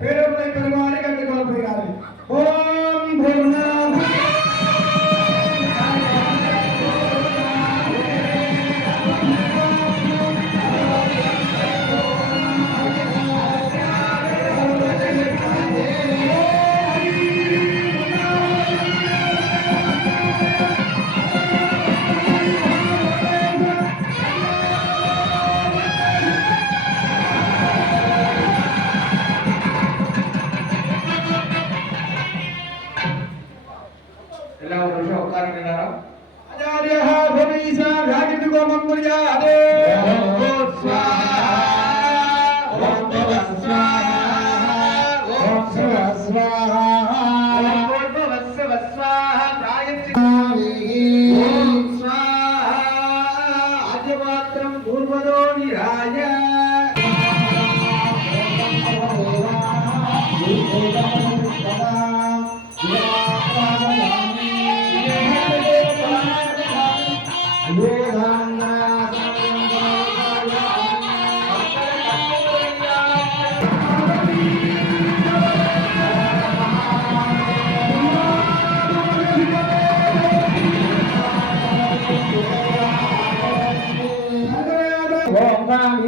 பேரவர்களை பெருமாறி கண்டுக் கொள்ளப்படுகிறார்கள். ஓம் பூர்ணா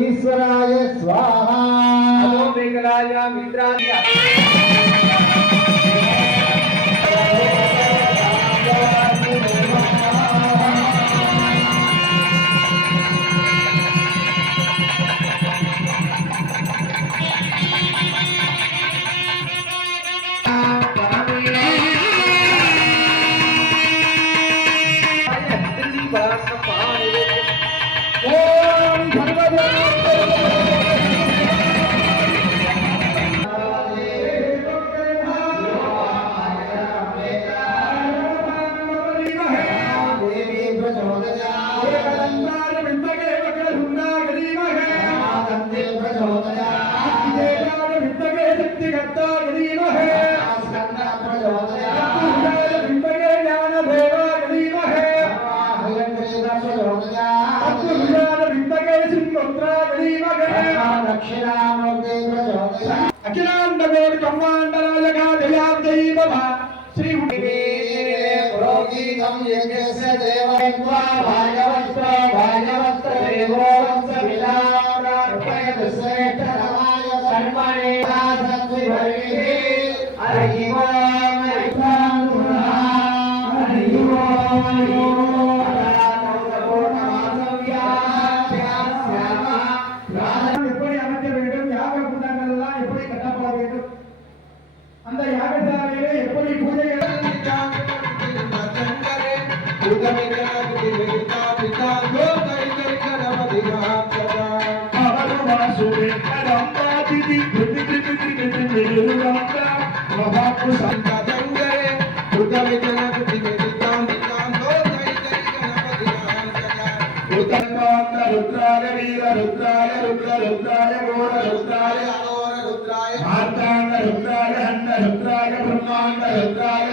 ईश्वराय स्वाहा मेघराय मित्राय अखिलांडकोटि ब्रह्मांडराजका दयाब्दैवः श्री पुरोहितं यज्ञस्य देवत्वा भागवतो भागवतो देवो वंशविलाप्रार्पयत् श्रेष्ठतमाय कर्मणे सत्विभर्गे हरि ओम हरि ओम அந்த யாகசாலையிலே எப்படி பூஜைகள் रुद्राय वीर रुद्राय रुद्र रुद्राय घोर रुद्राय अघोर रुद्राय मार्तांड रुद्राय हंड रुद्राय ब्रह्मांड रुद्राय